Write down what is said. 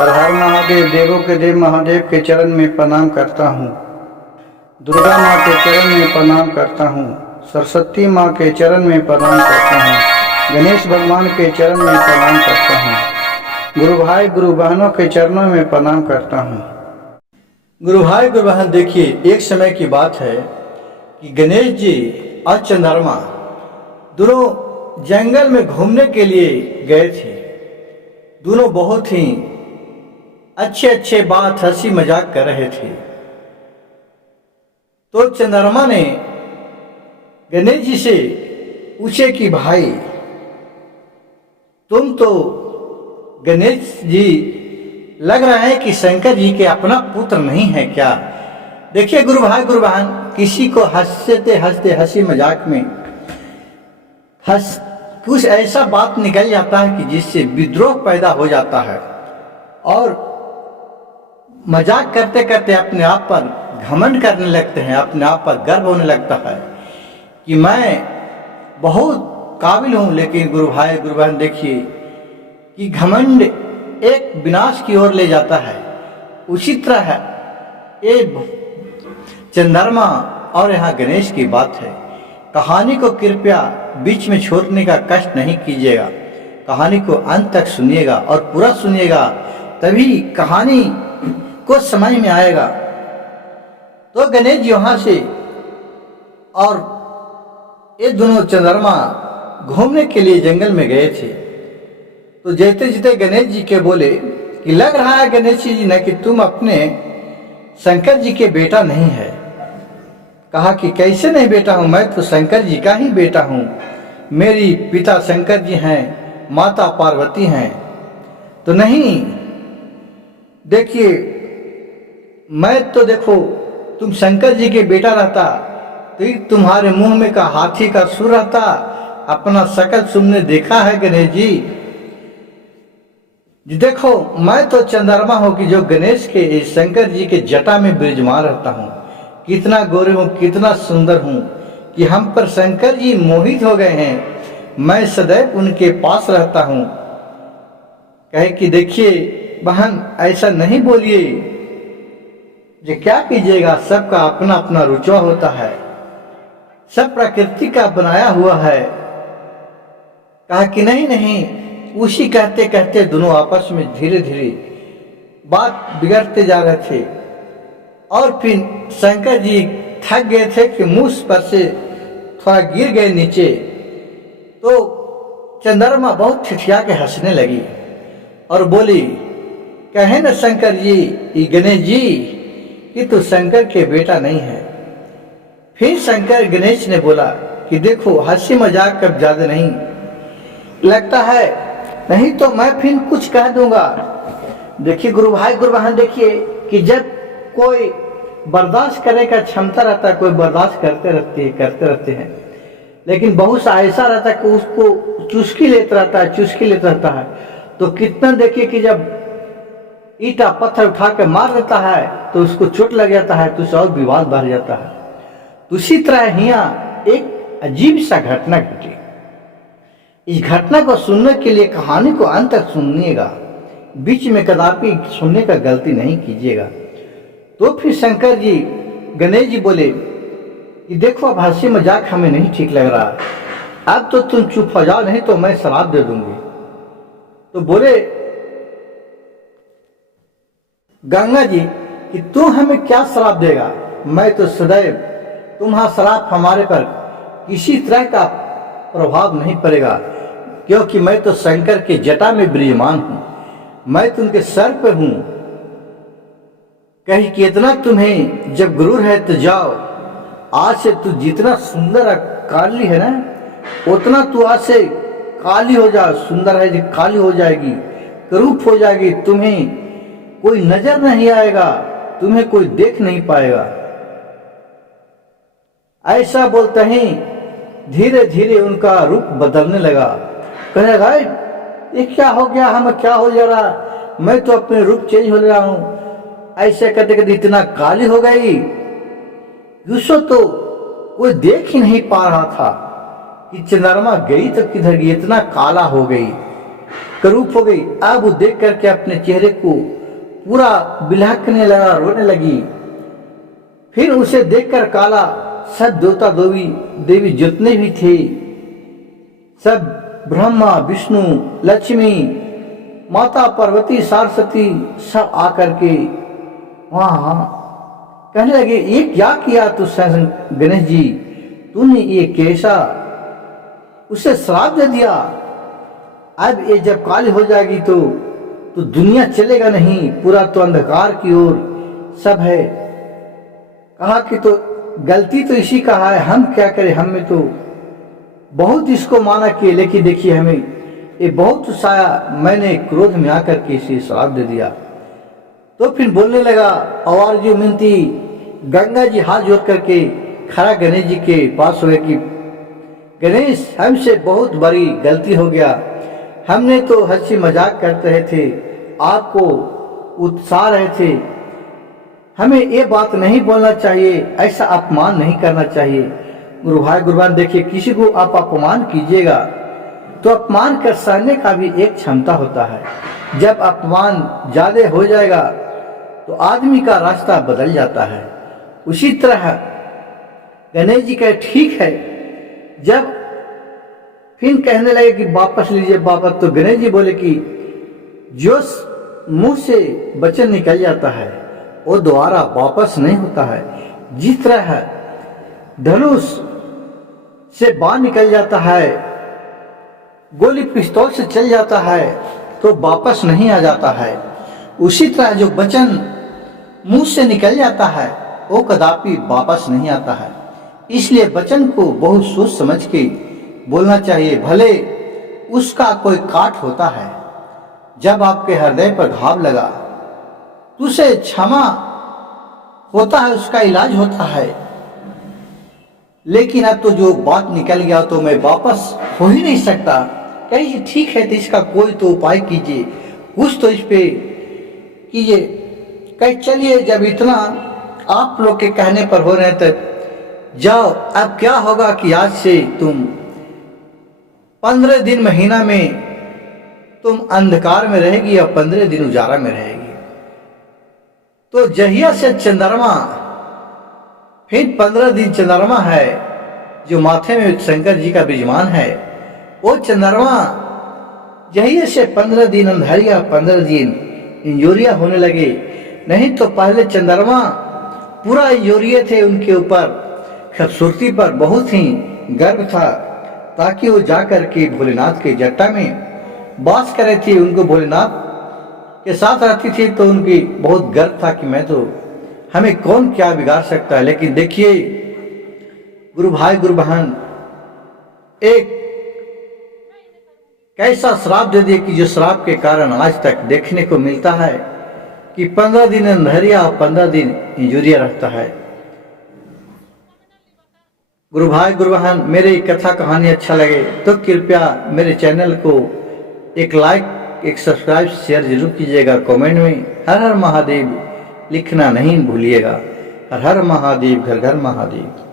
हर हर महादेव, देवों के देव महादेव के चरण में प्रणाम करता हूँ। दुर्गा माँ के चरण में प्रणाम करता हूँ। सरस्वती माँ के चरण में प्रणाम करता हूँ। गणेश भगवान के चरण में प्रणाम करता हूँ। गुरु भाई गुरु बहनों के चरणों में प्रणाम करता हूँ। गुरु भाई गुरु बहन, देखिए, एक समय की बात है कि गणेश जी और चंद्रमा दोनों जंगल में घूमने के लिए गए थे। दोनों बहुत ही अच्छे बात हंसी मजाक कर रहे थे। तो चंद्रमा ने गणेश जी से पूछे कि भाई, तुम तो गणेश जी लग रहा है कि शंकर जी के अपना पुत्र नहीं है क्या? देखिए गुरु भाई गुरु बहन, किसी को हंसते हंसते हंसी मजाक में कुछ ऐसा बात निकल जाता है कि जिससे विद्रोह पैदा हो जाता है और मजाक करते करते अपने आप पर घमंड करने लगते हैं, अपने आप पर गर्व होने लगता है कि मैं बहुत काबिल हूं। लेकिन गुरु भाई गुरु बहन, देखिए कि घमंड एक विनाश की ओर ले जाता है। उसी तरह है ये चंद्रमा और यहाँ गणेश की बात है। कहानी को कृपया बीच में छोड़ने का कष्ट नहीं कीजिएगा। कहानी को अंत तक सुनिएगा और पूरा सुनिएगा, तभी कहानी को समझ में आएगा। तो गणेश जी वहां से और ये दोनों चंद्रमा घूमने के लिए जंगल में गए थे। तो जैसे जैसे गणेश जी के बोले कि लग रहा है गणेश जी ने कि तुम अपने शंकर जी के बेटा नहीं है। कहा कि कैसे नहीं बेटा हूं, मैं तो शंकर जी का ही बेटा हूं। मेरी पिता शंकर जी हैं, माता पार्वती हैं। तो नहीं, देखिए, मैं तो देखो तुम शंकर जी के बेटा रहता तो तुम्हारे मुंह में का हाथी का सुर रहता। अपना शकल तुमने देखा है गणेश जी? देखो, मैं तो चंद्रमा हूं कि जो गणेश के शंकर जी के जटा में विराजमान रहता हूं। कितना गोरे हूं, कितना सुंदर हूं कि हम पर शंकर जी मोहित हो गए हैं। मैं सदैव उनके पास रहता हूं। कहे कि देखिए बहन, ऐसा नहीं बोलिए, जो क्या कीजिएगा, सबका अपना अपना रुचवा होता है, सब प्रकृति का बनाया हुआ है। कहा कि नहीं नहीं। उसी कहते कहते दोनों आपस में धीरे धीरे बात बिगड़ते जा रहे थे और फिर शंकर जी थक गए थे कि मुंह पर से थोड़ा गिर गए नीचे। तो चंद्रमा बहुत ठिठिया के हंसने लगी और बोली, कहे न शंकर जी, गणेश जी कि तू शंकर के बेटा नहीं है। फिर शंकर गणेश ने बोला कि देखो, हंसी मजाक कब ज्यादा नहीं लगता है, नहीं तो मैं फिर कुछ कह दूंगा। देखिए गुरु भाई गुरु बहन, देखिए कि जब कोई बर्दाश्त करने का क्षमता रहता है, कोई बर्दाश्त करते रहते हैं, लेकिन बहुत सा ऐसा रहता है कि उसको चुस्की लेता रहता है। तो कितना देखिए कि जब ईटा पत्थर उठा के मार देता है तो उसको चोट लग जाता है, तो उससे और विवाद बढ़ जाता है। तो उसी तरह यहाँ एक अजीब सा घटना घटी। इस घटना को सुनने के लिए कहानी को अंत तक सुनिएगा, बीच में कदापि सुनने का गलती नहीं कीजिएगा। तो फिर शंकर जी गणेश जी बोले कि देखो, अब हंसी मजाक हमें नहीं ठीक लग रहा, अब तो तुम चुप हो जाओ, नहीं तो मैं शराब दे दूंगी। तो बोले गंगा जी कि तू हमें क्या शराब देगा? मैं तो सदैव तुम्हारा शराब हमारे पर किसी तरह का प्रभाव नहीं पड़ेगा, क्योंकि मैं तो शंकर के जटा में विराजमान हूं, मैं तो उनके सर पे हूं। कहीं कि इतना तुम्हें जब गुरूर है तो जाओ, आज से तू जितना सुंदर काली है ना, उतना तू आज से काली हो जा। सुंदर है जो काली हो जाएगी, करूप हो जाएगी, तुम्हें कोई नजर नहीं आएगा, तुम्हें कोई देख नहीं पाएगा। ऐसा बोलते ही धीरे धीरे उनका रूप बदलने लगा। कहने लगा, ये क्या हो गया, हमें क्या हो जा रहा, मैं तो अपने रूप चेंज हो रहा हूं। ऐसे करते करते इतना काली हो गई, उसको तो कोई देख ही नहीं पा रहा था कि चंद्रमा गई तो किधर गई, इतना काला हो गई। करूप हो गई। अब वो देख करके अपने चेहरे को पूरा बिलखने लगा, रोने लगी। फिर उसे देखकर काला सब देवता देवी जितने भी थे, सब ब्रह्मा विष्णु लक्ष्मी माता पार्वती सरस्वती सब आकर के वहां कहने लगे, ये क्या किया तू गणेश जी, तूने ये कैसा उसे श्राप दे दिया। अब ये जब काली हो जाएगी तो दुनिया चलेगा नहीं, पूरा तो अंधकार की ओर सब है। कहा कि तो गलती तो इसी का है, हम क्या करें, हमें तो बहुत इसको माना कि, लेकिन देखिए हमें ये बहुत साया, मैंने क्रोध में आकर के इसे श्राप दे दिया। तो फिर बोलने लगा, और जो मिनती गंगा जी हाथ जोड़ करके खड़ा गणेश जी के पास हुए कि गणेश, हमसे बहुत बड़ी गलती हो गया, हमने तो हंसी मजाक करते रहे थे, आपको उत्साह रहे थे, हमें ये बात नहीं बोलना चाहिए, ऐसा अपमान नहीं करना चाहिए। गुरु भाई गुरुवान देखिए, किसी को आप अपमान कीजिएगा तो अपमान कर सहने का भी एक क्षमता होता है। जब अपमान ज्यादा हो जाएगा तो आदमी का रास्ता बदल जाता है। उसी तरह गणेश जी कहे ठीक है। जब फिर कहने लगे कि वापस लीजिए वापस, तो गणेश जी बोले कि जो मुंह से वचन निकल जाता है वो दोबारा वापस नहीं होता है। जिस तरह धनुष से बाण निकल जाता है, गोली पिस्तौल से चल जाता है तो वापस नहीं आ जाता है, उसी तरह जो वचन मुंह से निकल जाता है वो कदापि वापस नहीं आता है। इसलिए वचन को बहुत सोच समझ के बोलना चाहिए। भले उसका कोई काट होता है, जब आपके हृदय पर घाव लगा तो उसे क्षमा होता है, उसका इलाज होता है। लेकिन अब तो जो बात निकल गया तो मैं वापस हो ही नहीं सकता। कहिए ठीक है, तो इसका कोई तो उपाय कीजिए, कुछ तो इस पे कीजिए। कहीं चलिए, जब इतना आप लोग के कहने पर हो रहे थे, जाओ, अब क्या होगा कि आज से तुम 15 दिन महीना में तुम अंधकार में रहेगी और 15 दिन उजाला में रहेगी। तो जहिया से चंद्रमा, फिर 15 दिन चंद्रमा है जो माथे में शंकर जी का विराजमान है, वो चंद्रमा जहिया से 15 दिन अंधेरिया, 15 दिन इंजोरिया होने लगे। नहीं तो पहले चंद्रमा पूरा इंजोरिया थे, उनके ऊपर खूबसूरती पर बहुत ही गर्व था, ताकि वो जाकर के भोलेनाथ के जट्टा में वास करे थी, उनको भोलेनाथ के साथ रहती थी, तो उनकी बहुत गर्व था कि मैं तो, हमें कौन क्या बिगाड़ सकता है। लेकिन देखिए गुरु भाई गुरु बहन, एक कैसा श्राप दे दिए कि जो श्राप के कारण आज तक देखने को मिलता है कि 15 दिन अंधेरिया और 15 दिन इंजुरिया रहता है। गुरु भाई गुरु बहन, मेरी कथा कहानी अच्छा लगे तो कृपया मेरे चैनल को एक लाइक, एक सब्सक्राइब, शेयर जरूर कीजिएगा। कमेंट में हर हर महादेव लिखना नहीं भूलिएगा। हर हर महादेव, घर घर महादेव।